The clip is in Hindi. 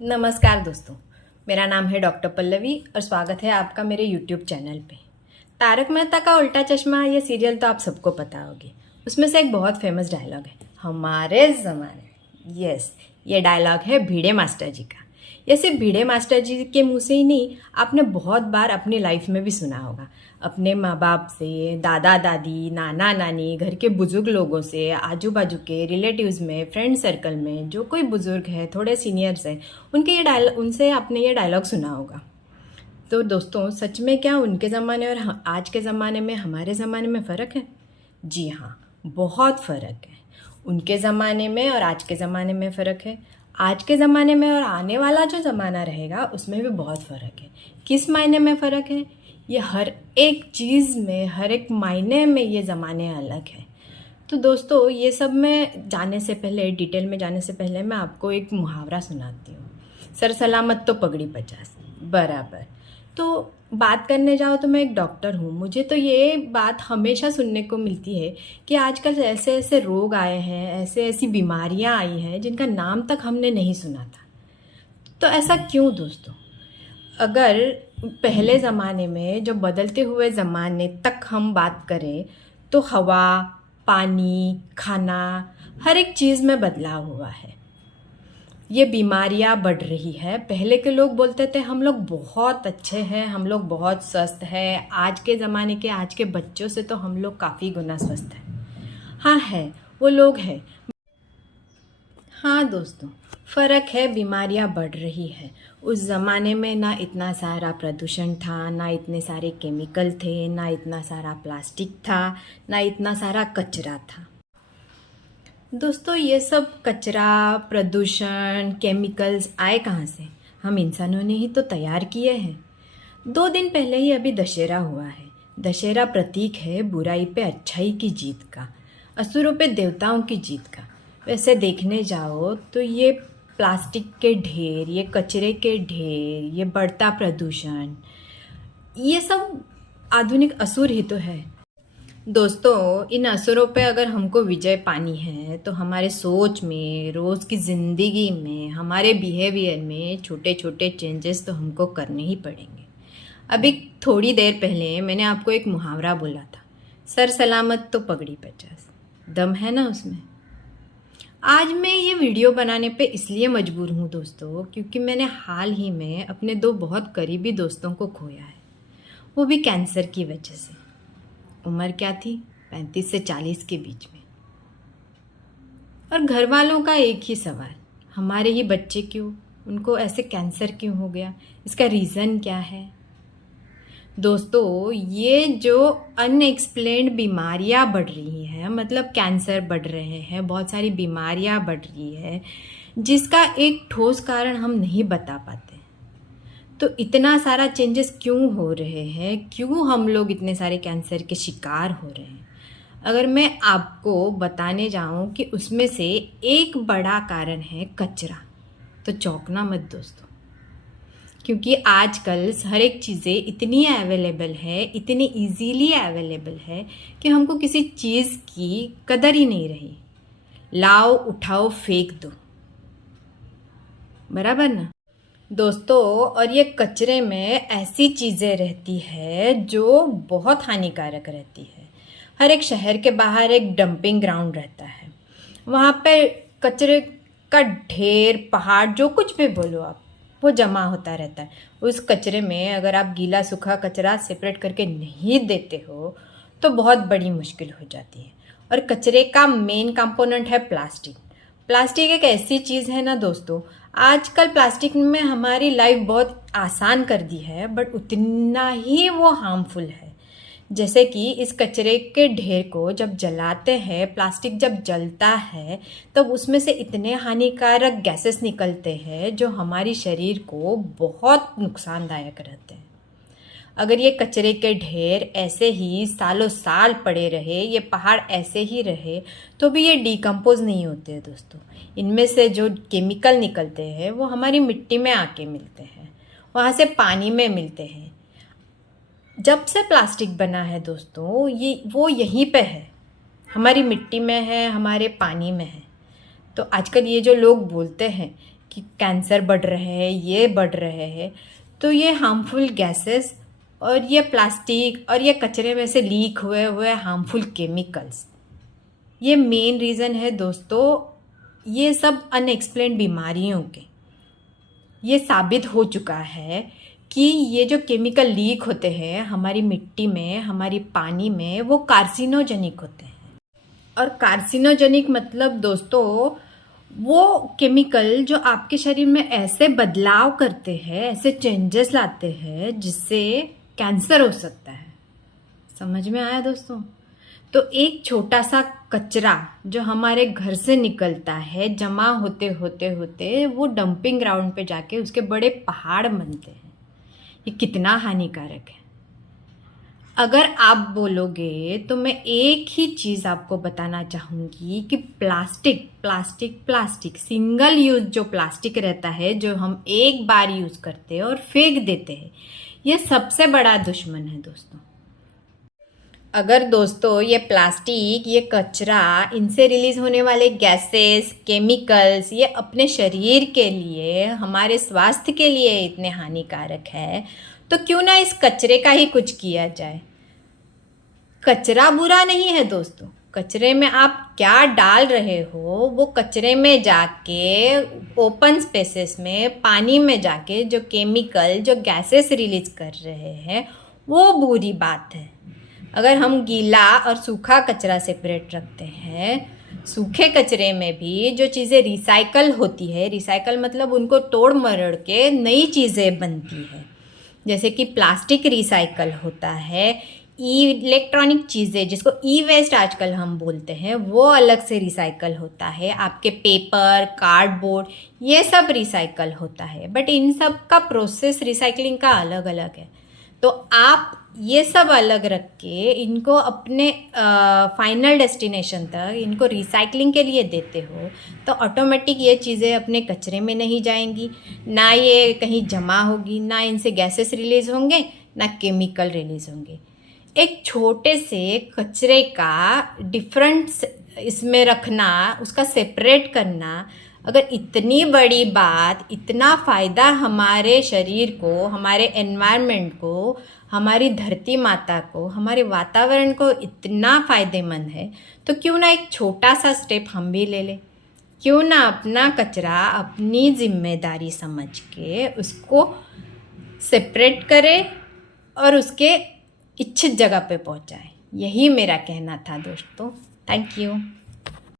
नमस्कार दोस्तों, मेरा नाम है डॉक्टर पल्लवी और स्वागत है आपका मेरे यूट्यूब चैनल पे। तारक मेहता का उल्टा चश्मा ये सीरियल तो आप सबको पता होगी। उसमें से एक बहुत फेमस डायलॉग है, हमारे ज़माने। यस, ये डायलॉग है भिड़े मास्टर जी का। ये सिर्फ भिड़े मास्टर जी के मुंह से ही नहीं, आपने बहुत बार अपनी लाइफ में भी सुना होगा। अपने माँ बाप से, दादा दादी, नाना नानी, घर के बुजुर्ग लोगों से, आजू बाजू के रिलेटिव्स में, फ्रेंड सर्कल में जो कोई बुजुर्ग है, थोड़े सीनियर्स हैं, उनसे आपने ये डायलॉग सुना होगा। तो दोस्तों, सच में क्या उनके ज़माने और आज के ज़माने में, हमारे ज़माने में फ़र्क है? जी हाँ, बहुत फ़र्क है। उनके ज़माने में और आज के ज़माने में फ़र्क है। आज के ज़माने में और आने वाला जो ज़माना रहेगा उसमें भी बहुत फ़र्क है। किस मायने में फ़र्क है? ये हर एक चीज़ में, हर एक मायने में ये ज़माने अलग हैं। तो दोस्तों, ये सब में जाने से पहले, डिटेल में जाने से पहले मैं आपको एक मुहावरा सुनाती हूँ। सर सलामत तो पगड़ी 50 बराबर। तो बात करने जाओ तो मैं एक डॉक्टर हूँ, मुझे तो ये बात हमेशा सुनने को मिलती है कि आजकल ऐसे ऐसे रोग आए हैं, ऐसे ऐसी बीमारियाँ आई हैं जिनका नाम तक हमने नहीं सुना था। तो ऐसा क्यों दोस्तों? अगर पहले ज़माने में, जो बदलते हुए ज़माने तक हम बात करें, तो हवा, पानी, खाना, हर एक चीज़ में बदलाव हुआ है। ये बीमारियां बढ़ रही है। पहले के लोग बोलते थे हम लोग बहुत अच्छे हैं, हम लोग बहुत स्वस्थ हैं। आज के ज़माने के, आज के बच्चों से तो हम लोग काफ़ी गुना स्वस्थ हैं। हाँ है, वो लोग हैं। हाँ दोस्तों, फ़र्क है, बीमारियां बढ़ रही है। उस ज़माने में ना इतना सारा प्रदूषण था, ना इतने सारे केमिकल थे, ना इतना सारा प्लास्टिक था, ना इतना सारा कचरा था। दोस्तों, ये सब कचरा, प्रदूषण, केमिकल्स आए कहाँ से? हम इंसानों ने ही तो तैयार किए हैं। 2 दिन पहले ही अभी दशहरा हुआ है। दशहरा प्रतीक है बुराई पे अच्छाई की जीत का, असुरों पे देवताओं की जीत का। वैसे देखने जाओ तो ये प्लास्टिक के ढेर, ये कचरे के ढेर, ये बढ़ता प्रदूषण, ये सब आधुनिक असुर ही तो है। दोस्तों, इन असरों पे अगर हमको विजय पानी है तो हमारे सोच में, रोज़ की ज़िंदगी में, हमारे बिहेवियर में छोटे छोटे चेंजेस तो हमको करने ही पड़ेंगे। अभी थोड़ी देर पहले मैंने आपको एक मुहावरा बोला था, सर सलामत तो पगड़ी 50। दम है ना उसमें? आज मैं ये वीडियो बनाने पे इसलिए मजबूर हूँ दोस्तों, क्योंकि मैंने हाल ही में अपने 2 बहुत करीबी दोस्तों को खोया है, वो भी कैंसर की वजह से। उम्र क्या थी? 35 से 40 के बीच में। और घर वालों का एक ही सवाल, हमारे ही बच्चे क्यों, उनको ऐसे कैंसर क्यों हो गया? इसका रीज़न क्या है? दोस्तों, ये जो अनएक्सप्लेन्ड बीमारियां बढ़ रही हैं, मतलब कैंसर बढ़ रहे हैं, बहुत सारी बीमारियां बढ़ रही है, जिसका एक ठोस कारण हम नहीं बता पाते। तो इतना सारा चेंजेस क्यों हो रहे हैं? क्यों हम लोग इतने सारे कैंसर के शिकार हो रहे हैं? अगर मैं आपको बताने जाऊं कि उसमें से एक बड़ा कारण है कचरा, तो चौंकना मत दोस्तों, क्योंकि आजकल हर एक चीज़ें इतनी अवेलेबल है, इतनी इजीली अवेलेबल है कि हमको किसी चीज़ की कदर ही नहीं रही। लाओ, उठाओ, फेंक दो, बराबर ना दोस्तों? और ये कचरे में ऐसी चीज़ें रहती है जो बहुत हानिकारक रहती है। हर एक शहर के बाहर एक डंपिंग ग्राउंड रहता है, वहाँ पे कचरे का ढेर, पहाड़, जो कुछ भी बोलो आप, वो जमा होता रहता है। उस कचरे में अगर आप गीला सूखा कचरा सेपरेट करके नहीं देते हो तो बहुत बड़ी मुश्किल हो जाती है। और कचरे का मेन कंपोनेंट है प्लास्टिक। प्लास्टिक एक ऐसी चीज़ है ना दोस्तों, आजकल प्लास्टिक में हमारी लाइफ बहुत आसान कर दी है, बट उतना ही वो हार्मफुल है। जैसे कि इस कचरे के ढेर को जब जलाते हैं, प्लास्टिक जब जलता है, तब उसमें से इतने हानिकारक गैसेस निकलते हैं जो हमारी शरीर को बहुत नुकसानदायक रहते हैं। अगर ये कचरे के ढेर ऐसे ही सालों साल पड़े रहे, ये पहाड़ ऐसे ही रहे, तो भी ये डिकम्पोज नहीं होते हैं दोस्तों। इनमें से जो केमिकल निकलते हैं वो हमारी मिट्टी में आके मिलते हैं, वहाँ से पानी में मिलते हैं। जब से प्लास्टिक बना है दोस्तों, वो यहीं पे है, हमारी मिट्टी में है, हमारे पानी में है। तो आजकल ये जो लोग बोलते हैं कि कैंसर बढ़ रहे हैं, ये बढ़ रहे हैं, तो ये हार्मफुल गैसेस और ये प्लास्टिक और ये कचरे में से लीक हुए हुए हार्मफुल केमिकल्स, ये मेन रीज़न है दोस्तों। ये सब अनएक्सप्लेन्ड बीमारियों के ये साबित हो चुका है कि ये जो केमिकल लीक होते हैं हमारी मिट्टी में, हमारी पानी में, वो कार्सिनोजेनिक होते हैं। और कार्सिनोजेनिक मतलब दोस्तों वो केमिकल जो आपके शरीर में ऐसे बदलाव करते हैं, ऐसे चेंजेस लाते हैं जिससे कैंसर हो सकता है। समझ में आया दोस्तों? तो एक छोटा सा कचरा जो हमारे घर से निकलता है, जमा होते होते होते वो डंपिंग ग्राउंड पे जाके उसके बड़े पहाड़ बनते हैं। ये कितना हानिकारक है। अगर आप बोलोगे तो मैं एक ही चीज़ आपको बताना चाहूँगी कि plastic plastic plastic, single use जो प्लास्टिक रहता है, जो हम एक बार यूज़ करते हैं और फेंक देते हैं, ये सबसे बड़ा दुश्मन है दोस्तों। अगर दोस्तों ये प्लास्टिक, ये कचरा, इनसे रिलीज होने वाले गैसेस, केमिकल्स, ये अपने शरीर के लिए, हमारे स्वास्थ्य के लिए इतने हानिकारक है, तो क्यों ना इस कचरे का ही कुछ किया जाए। कचरा बुरा नहीं है दोस्तों। कचरे में आप क्या डाल रहे हो, वो कचरे में जाके, ओपन स्पेसेस में, पानी में जाके जो केमिकल, जो गैसेस रिलीज कर रहे हैं, वो बुरी बात है। अगर हम गीला और सूखा कचरा सेपरेट रखते हैं, सूखे कचरे में भी जो चीज़ें रिसाइकल होती है, रिसाइकल मतलब उनको तोड़ मरोड़ के नई चीज़ें बनती है, जैसे कि प्लास्टिक रिसाइकल होता है, इलेक्ट्रॉनिक चीज़ें जिसको ई वेस्ट आजकल हम बोलते हैं, वो अलग से रिसाइकल होता है, आपके पेपर, कार्डबोर्ड, ये सब रिसाइकल होता है। बट इन सब का प्रोसेस रिसाइकलिंग का अलग अलग है। तो आप ये सब अलग रख के इनको अपने फाइनल डेस्टिनेशन तक इनको रिसाइकलिंग के लिए देते हो, तो ऑटोमेटिक ये चीज़ें अपने कचरे में नहीं जाएंगी, ना ये कहीं जमा होगी, ना इनसे गैसेस रिलीज़ होंगे, ना केमिकल रिलीज़ होंगे। एक छोटे से कचरे का डिफरेंस इसमें रखना, उसका सेपरेट करना, अगर इतनी बड़ी बात, इतना फ़ायदा हमारे शरीर को, हमारे एनवायरनमेंट को, हमारी धरती माता को, हमारे वातावरण को इतना फ़ायदेमंद है, तो क्यों ना एक छोटा सा स्टेप हम भी ले लें। क्यों ना अपना कचरा अपनी जिम्मेदारी समझ के उसको सेपरेट करें और उसके इच्छित जगह पे पहुंचाएं। यही मेरा कहना था दोस्तों। Thank you.